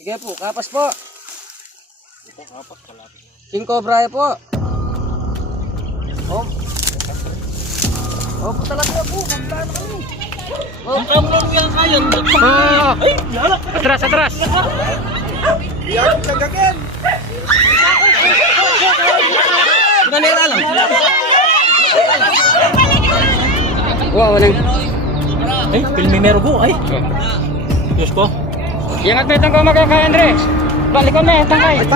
Sige po, kapas po. Ito, kapas, kalapit na. King Cobra po. Oh. Oh, talaga po. Magkano kami? Oh, Ang kamulong yan kaya. Ah! Ay, yala. Atras, atras! yan, kagagan. Ganera lang. Wow, nang... Ay, pilmimero po. Ay, Diyos ko. Yang at metang ko magkakay, Andre. Balik ko na, tangkay.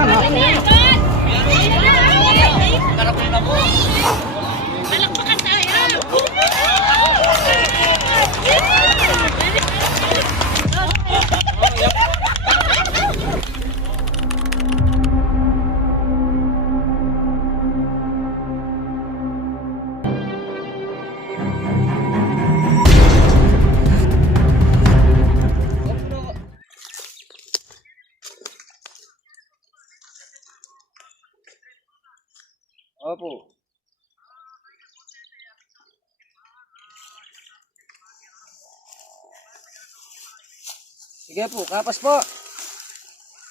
Malakpakan tayo! Opo. Sige po, kapas po.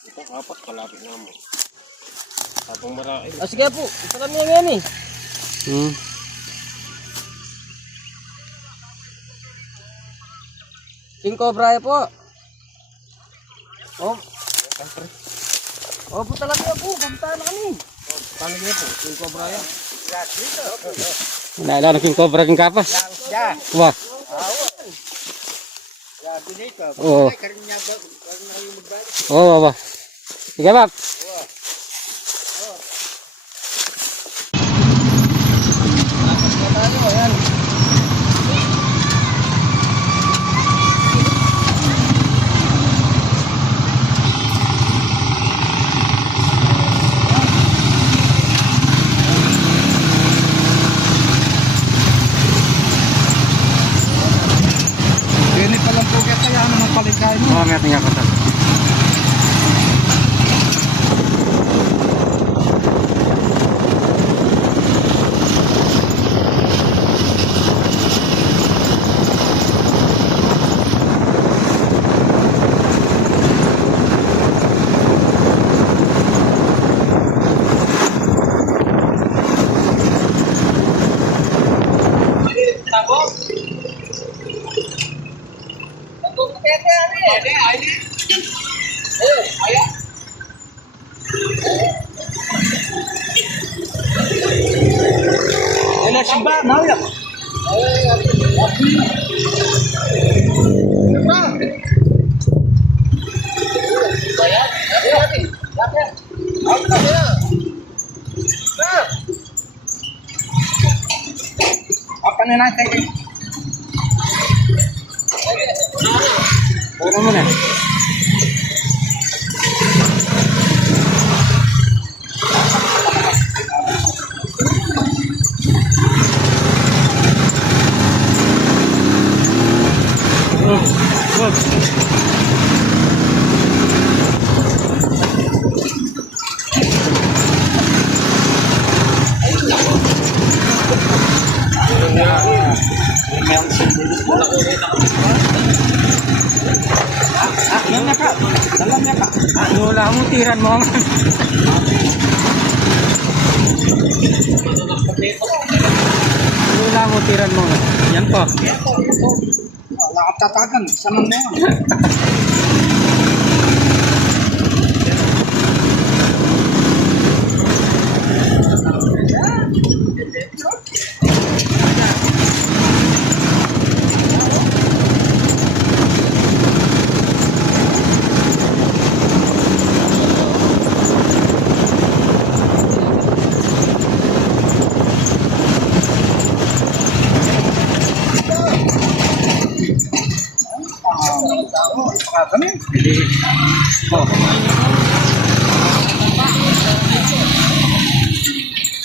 Ito, kapas, kalapit na mo. Tapong marami. Oh, sige po, ito kami na yan eh. King Cobra po. Oh. Oh, po talaga po. Punta na kami. Paano niya po? King Cobra yan. Naalala King Cobra, King Kapas. Wah. Oo. Oo, baba. Sige, Bab. Ini palang po kita yan ang palikay mo. Oo, may ating yakatan. Simba, mau ya? Apa nih nanti? Puro mo na. Wala mo tiran mo. Wala mo tiran mo. Yan po. Nakatatagan, sanang mo.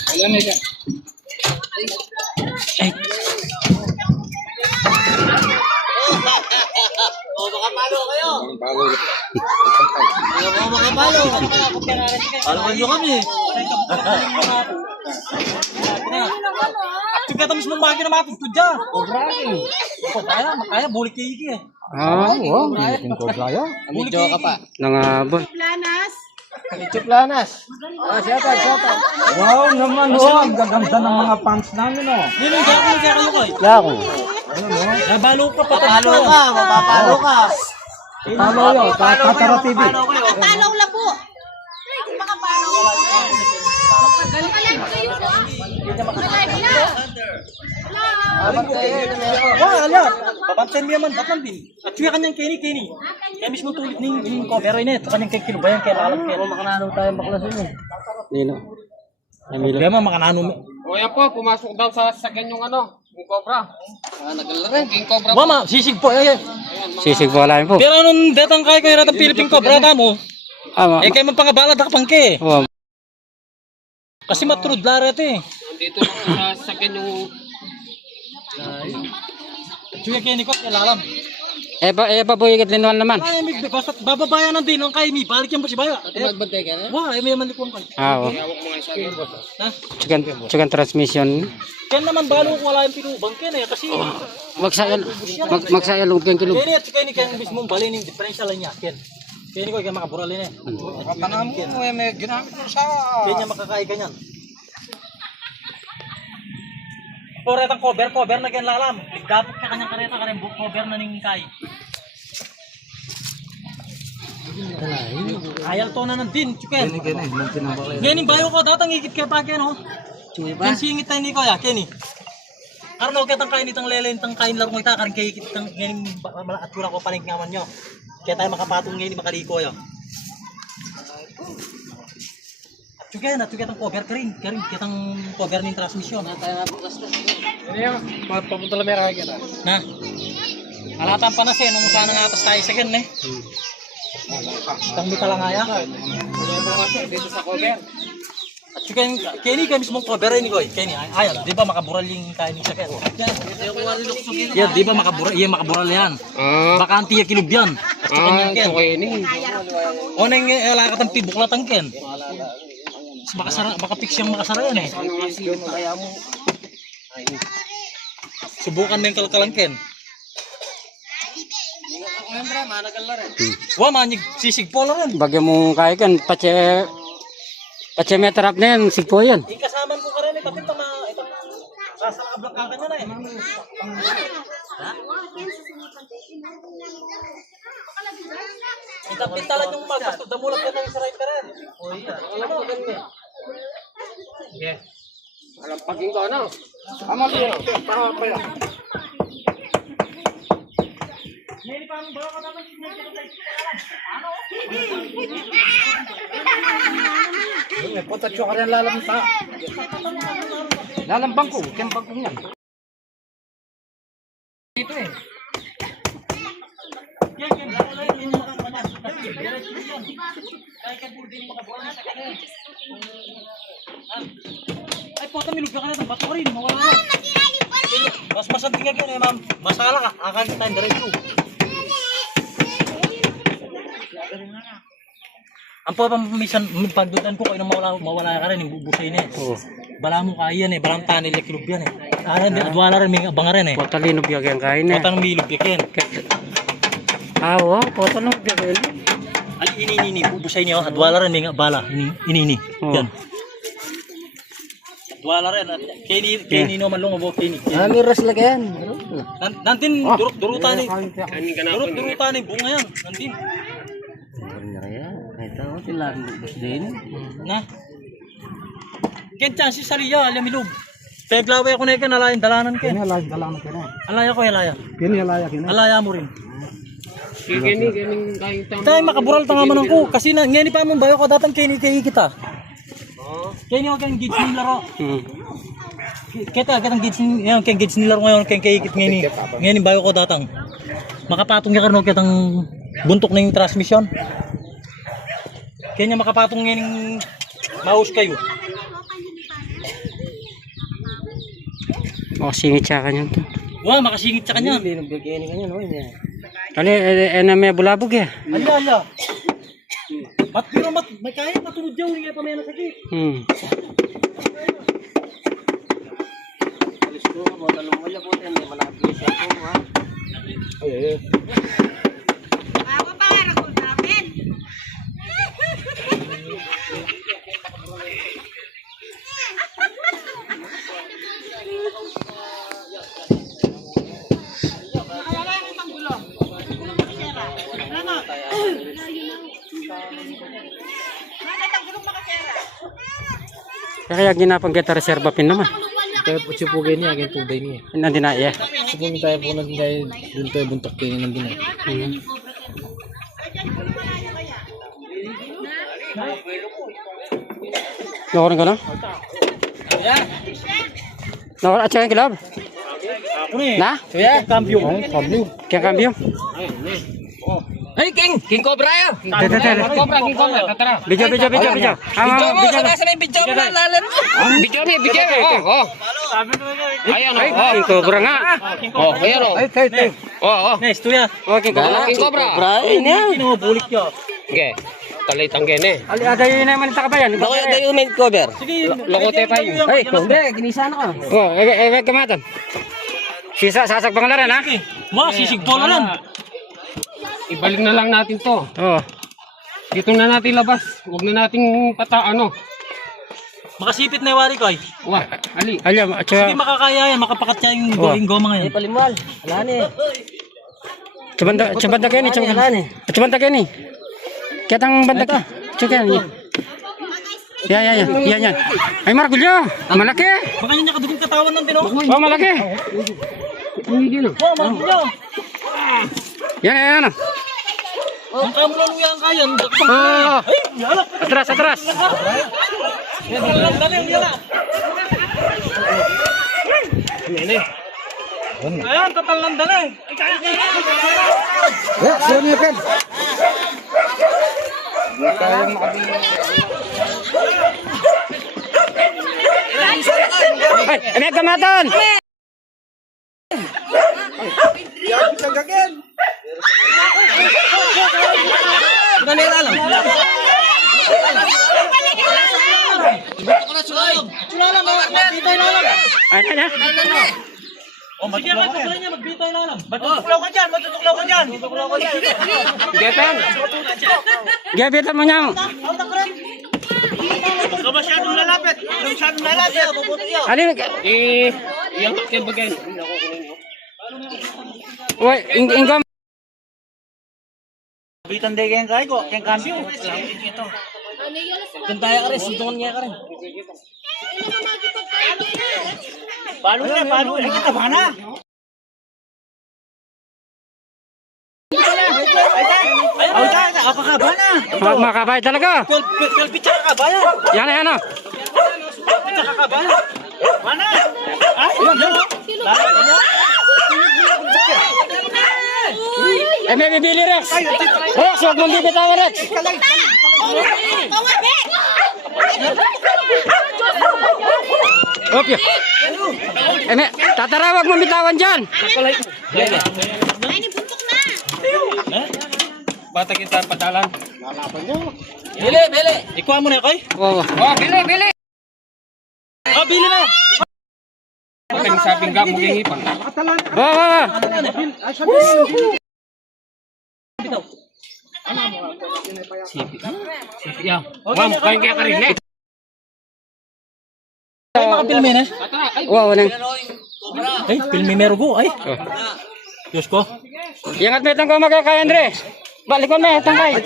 Ayan na yan. Makapalo kayo. Makapalo. Palo nyo kami. Tugata mismo makina matutod dyan. Cobra eh. Kaya bulik kiki eh. Ah, wow. Yung cobra yan. Medyo ka pa. Nangabon. Planas. Chuplanas. Shoutout. Wow naman oh. Ang gaganda ng mga pants namin oh. Nino, gagawin mo kayo ko eh. Yako. Nabalo ka pa. Mapapalo ka. Talo yun. Tatara TV. Palong labo. Mga palong. Galing kayo po. Live na. Wah, ala. Papansin mo yaman, batang bin. At siya kanyang kini. Kaya mismo tulit ng cover ini. Ito kanyang kini ba yan? Kaya lalap kaya. Makanano tayo baklasin eh. Nino. Emilio. Kaya makanano. O yan po, pumasok daw sa sasakyan yung ano, yung cobra. Nagalaro, king cobra. Wama, sisig po. Sisig po lang po. Pero nung datang kaya kayo ratang Philippine Cobra mo, Ah, eh kayo mapangabala da kapangke. wow. Kasi matrud laret eh. Dito sa sasakyan yung... Chuya kini ko kaya lalam. Baboy kat linuan naman. Ay, may basta bababayan ng din ang kay mi balik yan po si Bayo. Magbantay ka na? Wah, ay may man likuan kan. Ah, wow. Hawak mo nga sa akin, boss. Ha? Chicken transmission. Kaya naman balo ko wala yung pinubang kaya kasi Magsaya lugyan kilo. kaya ni kaya mismo bali ning differential niya ken. Kaya ni ko kaya makaburali na. Kapanamo mo, may ginamit mo sa... Kaya niya makakain ganyan. Koretang cover na gan lalam. Dapat ka kanyang kareta karen book cover na ning kay. Ayal to na ng din, chicken. Gani bayo ko datang ikit kay pa ken oh. Yan singit tayo ni ko ya, Kenny. Arno ketang kain itang lelen tang kain laro mo ita karon kay ikit tang ganing atura ko paling ngaman nyo. Kaya tayo makapatong ngayon makaliko yo. Chicken tang cover karin kitang cover ning transmission. Ano yan? Papunta lang may kaya na. Na. Alatan pa na siya nung sana nga atas tayo sa gan eh. Tang bita lang aya. Dito sa cover. At chicken Kenny kay mismo cover ni ko. Kenny ayal, di ba makabural yung kain ni sa kaya. Yeah, di ba makabural yan. Baka antiya kilub yan. At saka niya ken. Okay ni. O nang alakatan pibuklatang ken. Baka fix yung makasara yan eh. Ano nga siya kaya mo? Subukan mo yung kalkalang ken. Wah, manig sisig po lang yan. Bagay mo kaya kan pache metrap na yan, sigpo yan. Ikasaman ko ka rin eh, tapi itong kasa nakablak ka kanya na eh. Itapintalan yung mag, basta damulat ka ng saray ka rin. O iya, ano, ganyan. Yes. Alam paging ko ano? Ama ko. Para pa yan. Hindi pa ang baka dapat May potat siya kaya lalam sa. Lalam bangko, ken bangko niyan. Dito eh. Ay po, tamilog ka na ng bato rin, mawala na. Mas masanting nga yun eh, ma'am. Masala ka, akan tayo diretso. Ang po, minsan, pagdudan ko kayo na mawala ka rin, yung bubusay na eh. Bala mo kaya yan eh, balang tanil yung kilub yan eh. Adwala rin, may abang rin eh. Potalino biyag yung kain na. Kota ng milog yan. Ah, wow. Potalino biyag yan. Al ini bubusay niyo, adwala rin, may bala. Ini. Yan. Adwala rin. Kini no man lungo kini. Miras lagi yan. Nantin durutan ni. Durutan ni bunga yan. Nantin. Ito, tilang bubus din. Na. Ken si Sariya, alam milog. Peglaway ako na ikan, alayan dalanan ken. Dalaman ka na. Alaya ko, alaya. Kini alaya kini. Alaya mo rin. Kini kayo tama. Tayo makabural tanga man ko kasi na ngani pa mo bayo ko datang kini kita. Kini ako kan gauge ni laro. Kita katang gauge ni yan kan gauge ni laro ngayon kan kay ikit ngani bayo ko datang. Makapatong ya karno kitang buntok na yung transmission. Kanya makapatong ngani mouse kayo. Oh, singit siya kanya to. Wah, makasingit sa kanya. Hindi nagbigay ni kanya no. Kali, na may bulabog eh. Ala. Pero may kaya matulog daw, hindi pa may nasakit. Awa pa nga, rakol namin. Nakalala yung isang gulong. Gulong makasera. Ano? Bakit ang gulong makasera? Kaya ginapang kita reserva pin naman. Kaya po siya po kayo niya, kaya tuday niya. Nandun na iya. Siguro tayo po nandun tayo, dun tayo buntok kayo nandun na. Nakurin ka na? Nakurin at saka kilab? Ano eh? Na? Kaya? Cambio. Cambio. Kaya cambio? Ay, King Cobra yan. Tara. Cobra, King Cobra. Tara. Video. Video mo, saan yung video mo na lalan mo? Video mo. Ayan o. King Cobra nga. Ayan o. Nice, tuya. King Cobra. King Cobra. Kinubulik niyo. Okay. Talit ang gene. Ali, ada yun naman sa kabayan. yung main cover. Sige, Lokote pa yun. Ay, ginisana ka. Oh, kamatan. Sisa, sasag pangalaran ha? mga sisigpo na lang. Ibalik na lang natin to. Oo. Dito na natin labas. Huwag na nating Makasipit na yung wari ko ay. Wah, ali. Alam, at Hindi saka, makakaya yan, makapakat siya yung goma ngayon. Palimal. Wala ni. Chabanda kayo ni, chabanda kayo ni. Kaya tang banda ka. Tsaka yan. Yan. Ay, maragulyo. Malaki. Baka niya kadugong katawan ng tino. Oh, malaki. Wow, marunyo. Yan. Ang kamulong yan kaya. Oh, Ay, yala. atras. Dali, yala. Ayan, total ng dali. Ay, may kamatan. Dali na lang. Sulalam, magbitay na lang. Ano na? O, magbitay niya, magbitay na lang. Matutuklaw ka dyan. Gabitan mo niyang. Huwag ka masyadong lalapit. Alin? Yung kayo bagay. Uy, ingam. Bitan day kayang kaya ko, kayang kambyo. Gandaya ka rin, sundungan niya ka rin. Paano na? Ay, kita ba na? Ay, apakaba na. Makabay talaga. 12 pitsa ka ba yan? Yan. Pitsa ka ba yan? Mana? Ay, yun. Eh, may bibili Rex. Rex, huwag mong bibitawan Rex. Okay. Eh, may, tatara, huwag mong bitawan dyan. Ay, nibuntok na. Bata kita padalan. Bili. Ikuha mo na, Koy. Oo. Oh, bili. Oh, bili na. Kaya sabing ga mo gihipan. Oo. Yeah. Ma'am, kaya ka rin eh. Ay, makapilmi na. Oo, nang. Ay, pilmi merugo. Ay. Diyos ko. Yang at metang ko magkakaya, Andre. Balik ko na, tangkay.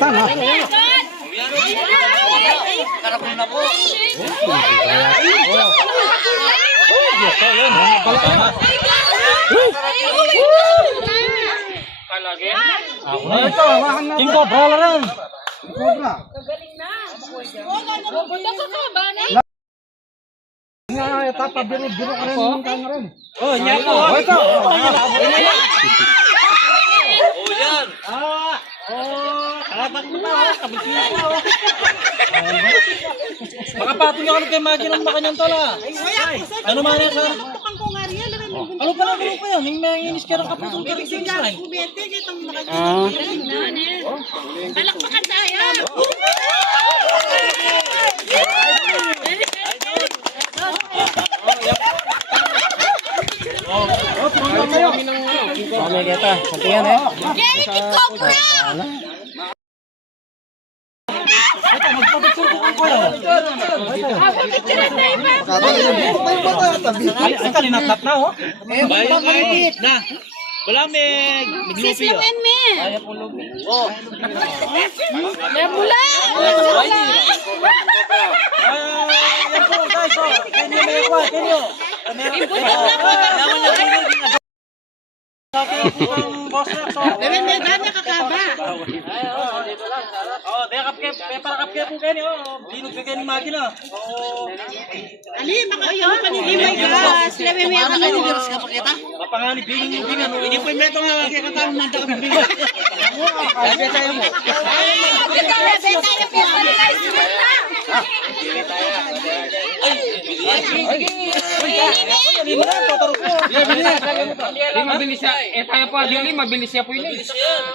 King Cobra lang. Oh, niya po. Kalabat mo na. Kabisina pa. Makapatong yung ano kay Maggie ng makanyang tola. Ano man yan sa... Ano pa lang pa yan? Yung may inis ka ng kapatong ka rin sa design. Palakpakan tayo. King Cobra! Magpapicture ko ko yun. Picture na iba! Ay, kalinatlat na, oh. Na. Wala may Sis naman, me! May mula! Yan po, guys, oh. Kenyo may kuha, Kenyo. Lewen, may dami kakaba! Oh, dia kapke, para kapke po Kenyo. Binog ka Kenyo makina. Oh, Ali, makayaw pa ni Himay gas! Lewen, may ako! kapangani bingin yung bingan. Hindi po meto nga kaya katang nanda ka bingin. Ay, kita na, beta yung piyesta nila, ismita! mabilis siya. Eh tayo po dili mabilis siya po ini.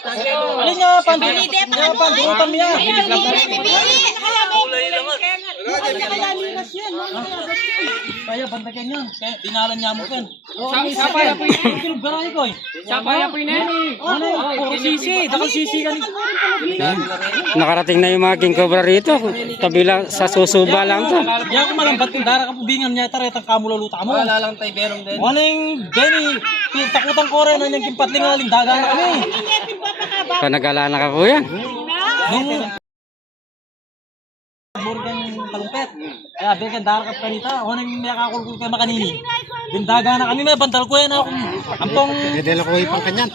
Alin niya pandutan niya. Kaya bantakan niya. Kaya dinalan niya mo kan. Sapa ya po ini. Kinubaray ko. Sapa ya po ini. Puro sisi, dakal sisi kan. Nakarating na yung mga king cobra rito. Kabila sa susuba lang to. Di ako malambat yung dara ka pubingan niya taretang kamululuta mo. Wala lang tayo berong din. Waning Denny, takutan ko rin na niyang kimpatlingaling daga na kami. Panagala na ka kuya. Nung burgang talumpet. Kaya bigyan dara ka kanita. Waning may kakulkul ka makanini. Bindaga na kami may bantal ko yan ako. Ampong Dala ko ipang kanyan.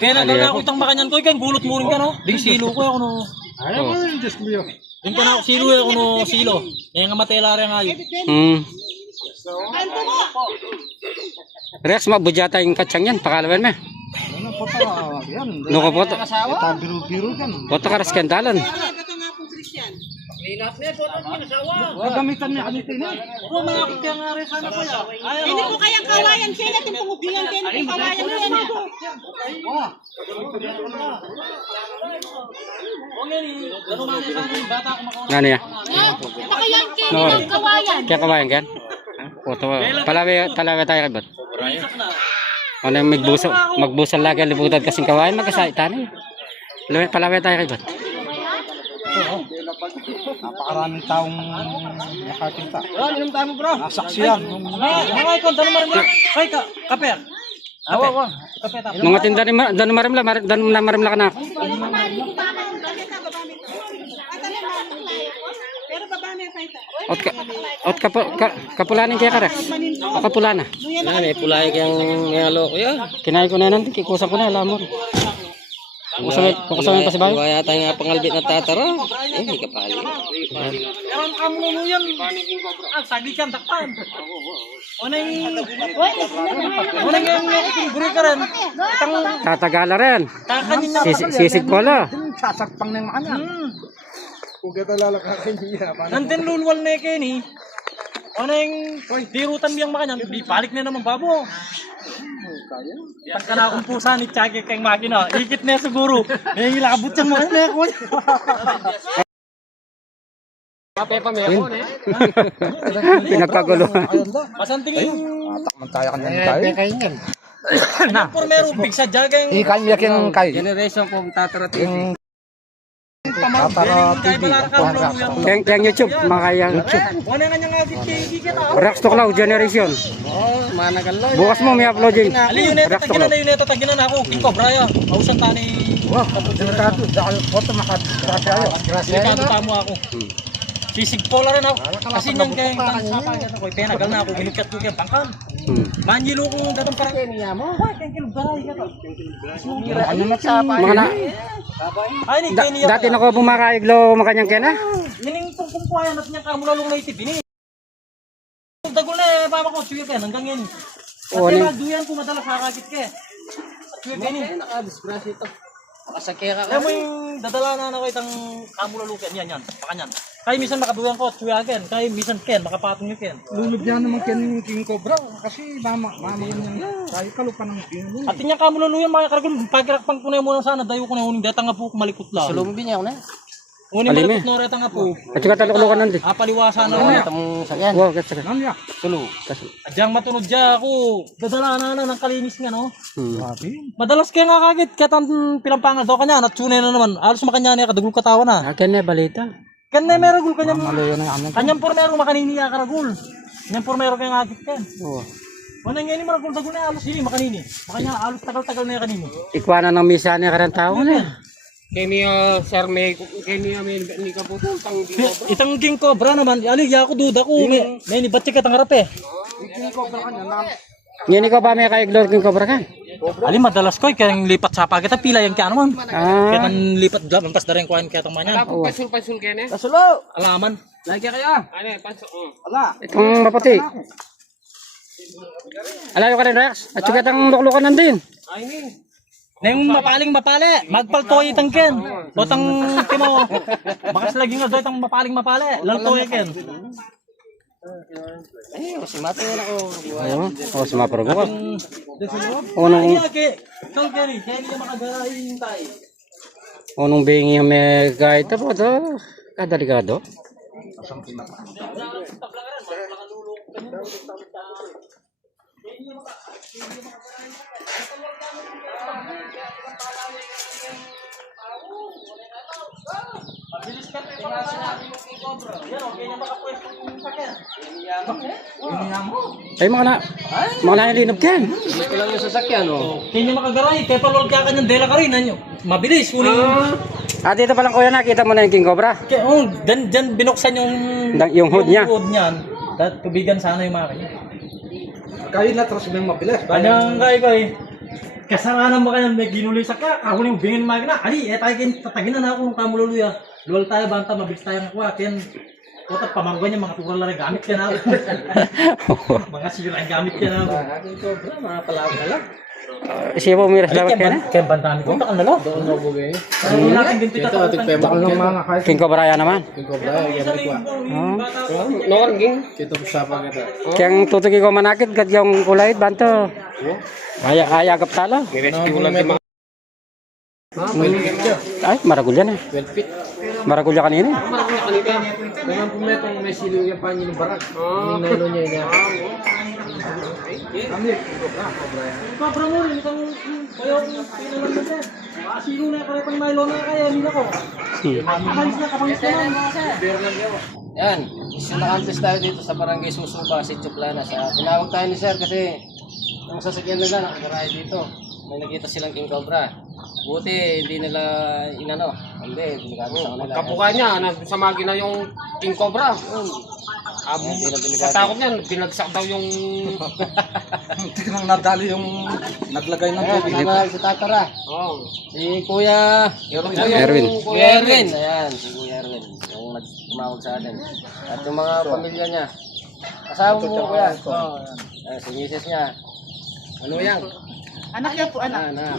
kaya na ako itang makanyan ko kan gulot mo rin ka no. Ding silo ko ako no. Ayaw mo yung Diyos ko yun. Ding ka na silo ako no silo. Kaya nga matela rin nga yun. Rex, mabudjata yung katsang yan. Pakalawan mo. Ano po ito? Yan. Nuko po ito. Ito biro-biro yan. Poto ka raskendalan. Gagamitan niya kami ito. Oo mga kaya nga rin sana ko yan. Hindi ko kayang kawayan siya natin pumubigan kayo ng kawayan niya na. O nga ni, gano'n man sana yung bata ko makawa. Ano yan? Pakayan kayo ng kawayan. Kaya kabayan kan? Poto. Talawe tayo kabat. Ano yung magbusan lagi ang libutan kasing kawayan. Magkasaitan eh. Palawe tayo kabat. Napakaraming taong nakakita. Inom tayo mo bro. Nasaksiyan. Mga ikon, dano marim lang. Ay, kape. Awa. Kape tapo. Mga tinda ni dan marim la kana. Pero baba niya tayo. Kapulanin kaya kare. O kapulana. Nani pulay kang ngalo ko ya. Kinay ko na nan kikusan ko na alam mo. Kukusan pa si bayo. Wala yata nga pangalbit na tatara. Eh hindi ka pali. Karon kamo mo yan. Sagli kan takpan. Oneng yang guri ka rin. Tatagala rin. Kakanyin na. Sisig pala. Sasakpang ng mga Kung kita lalakakin niya. Nantin lulwal na kayo ni. Oneng dirutan biyang makanyan. Di balik na naman babo. Tangka na akong pusa ni Chage kayong makina. Ikit na siguro. May ilakabot siyang makina ako. Kape pa meron eh. Pinagkagulo. Masantingin. Takman tayo kanyan tayo. Kayo niyan. Ano por meron big sa Jage. Ikan niya kin kayo. Generation kong tatara TV. Tatara TV. Yang YouTube, makaya YouTube. Wala nga niyang agit kay Ikit. Rex Tuklaw Generation. Oh, managalo. Bukas mo may uploading. Ali yun Rex Tuklaw. yun taginan ako. King Cobra ya. Ausan tani. Wah, delikado. Dahil foto makagrasya ayo. Delikado tamo ako. Sisig pola rin ako. Kasi nang kayang sapagat ako. Penagal na ako. Ginukat ko kayang pangkan. Manjilo ko datang parang kaya mo. Wah, kayang kilugay ka to. Ano na sapa? Mga na, Ay, ni Kenny ako. dati nako bumakayaglo makanyang kena. Mining kung kumpayan at niyang kamulalong na itibini. Dagol na papa ko. Suyo ka. Hanggang yan. Oo, Kasi ni- magduyan ko madalas kakakit ka. Suyo ka ni. Nakadisgrasya ito. Makasakera ka. Alam mo yung dadala na ako itang kamulalukan. Yan. Pakanyan. Kaya minsan makaduyan ko at suya ken. Kaya minsan ken. Makapatong nyo ken. Lulod yan naman kin King Cobra kasi mamang yan. Tayo kalupan ng King. At inyang kamululuyan mga karagul. Pagkirakpang ko na muna sana. Dayo ko na huning data nga po malikot lang. Sulong bin niya ako na. Unin Alime. mo rin nga po. At saka taluklukan nandun. Paliwasan na rin. Wow, kasi. Nanya. Diyan matunod dyan ako. Dadala na ng kalinis nga no. Grabe. Madalas kaya nga kagit. Kaya tan pilampangan daw kanya. Natsunay na naman. Alos makanya niya kadagul katawan na. Akin na balita. Kanya meragul kanyang. Malayo na yung amin. Kanyang pormero makanini ya karagul. Kanyang pormero kaya nga agit kan. Oo. Wala nga ini maragul dagul na alos ini makanini. Makanya alos tagal-tagal na yung kanini. Ikwana ng misa niya karang tao na. Kaya sir, may ni kaputol, pang di ko. Itang king cobra naman. Ali ya ako duda ko. May ni batsi ka tangarap eh. Ngayon ikaw ba may ka-ignore kung cobra ka? Ali madalas ko kaya lipat sa pagita pila yang kaya naman. Kaya Ah, tan lipat lampas dareng kuan kaya tang manyan. Tapos pasul kene. Alaman. Lagi kaya. Ano, pasul. Ala. itong maputi. Alayo ka rin, Rex. At saka itong luklukan nandun. Ay ni. Neng mapaling mapale, magpaltoy itang ken. O tang timo, bakas lagi nga doy tang mapaling mapale, laltoy ken. Oo, sumaparo ko. Ay, ake, kang keri, kaya niya makagarahin tayo. Unong bingi may kahit po ito. Kadaligado. Mabilis ka rin mga sinabi yung king cobra. Yan o, kaya niya makapwesto yung sakyan. Ay, mga nalilinob ka. Kaya niya makagaray, kaya palol ka kanyang dela ka rin. Mabilis, uling. Ah, dito palang kuya nakita mo na yung king cobra. Kaya, dyan binuksan Yung hood niya. Yung hood niyan. Dahil tubigan sana yung mga kanya. Kayo na terus may mabilis. Kanyang kay kasalanan mo kanya may ginuloy sa ka, kahuli mo bingin magna. Ali, tayo kayo tataginan na ako ng kamululuya. Luwal tayo, banta, mabilis tayo nakuha. Kaya, kotat pamanggo niya, mga tural na rin gamit ka na. Mga sira ang gamit ka na. Aking cobra, mga palawag na lang. Siya po umiras dapat ka na. Kaya bantami ko, takal na lang. Doon na bugay. Kaya natin din tita. Bakal ng mga kahit. King cobra yan naman. Norging. Kaya ang tutugi ko manakit, gat yung kulay, banto. Ayagap talo. Rescue lang yung mga. Ay, maragul yan eh. Maragul yan kanina. Dengan pumetong may siliw yung panyo ng barak. Yung nalo niya niya. Kami, Cobra mo rin, itong bayaw pinalang mo dyan. Sino na kaya pang Milo na kaya, nila ko. Kapangis naman. Yan, sinakampis tayo dito sa Barangay Susuba, Sitio Plana. Tinawag tayo ni Sir kasi yung sasakyan nila nakagarahe dito. May nakita silang king cobra. Buti hindi nila inano. Hindi, delikado sa kanila. Kapuka niya, sa magina yung king cobra. Sa takot niyan, binagsak daw yung. muntik nang nadali yung naglagay ng Ayan, tubig. kasama si Tatara. Oh. Si Kuya Erwin. Kuya Erwin. Ayan, si Kuya Erwin. Yung nagtumawag sa atin. At yung mga pamilya niya. Asawa mo, Kuya. Ayan, si misis niya. Ano yan? Anak niya po, anak. Anak.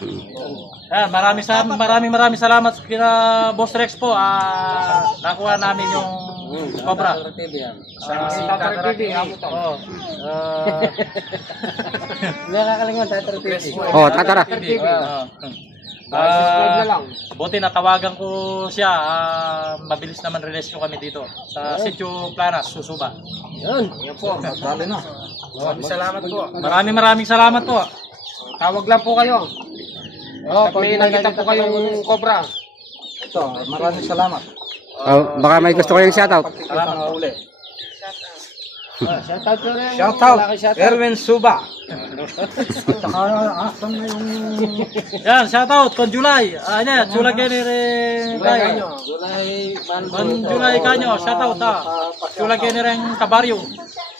Maraming salamat kina Boss Rex po. Nakuha namin yung cobra. Tatara TV yan. Si Tatara TV, amo to. Hindi nakakalingon, Tatara TV. Oh, tatara. Subscribe na lang. Buti natawagan ko siya. Mabilis naman relasyon kami dito sa Sitio Planas, Susuba. Yun. Nadali na. Salamat po. Maraming salamat po. Tawag lang po kayo. Pag may nakita po kayong cobra. Ito, maraming salamat. Oh, baka may gusto ko yung shoutout. Pagkikita ng uli. Shoutout ko rin. Shoutout, Shoutout. Erwin Suba. At saka, asan na yung... Yan, shoutout kon July. Yan, July rin tayo. July kanyo, shoutout ha. July rin kabaryo.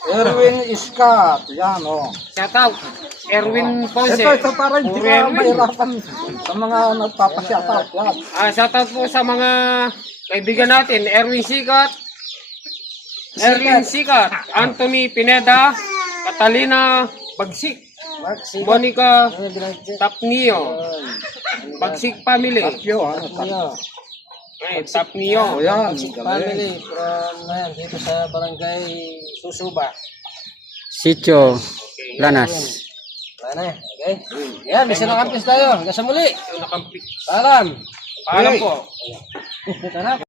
Erwin Iskat. Yan, oh. Shout out. Erwin Ponce. Ito para hindi ka Erwin. mahirapan sa mga nagpapashoutout. Yan. Shout out po sa mga kaibigan natin. Erwin Sikat. Anthony Pineda. Catalina Bagsik. Monica Tapnio. Bagsik Family. Yo, ano, Ay, Tapnio. oh, yan. Family from ayan, dito sa Barangay Susuba. Sitio Planas. Wala na. Okay? Yan, may sinakampis tayo. Hanggang sa muli. Nakampik. Paalam. Paalam po. Tara.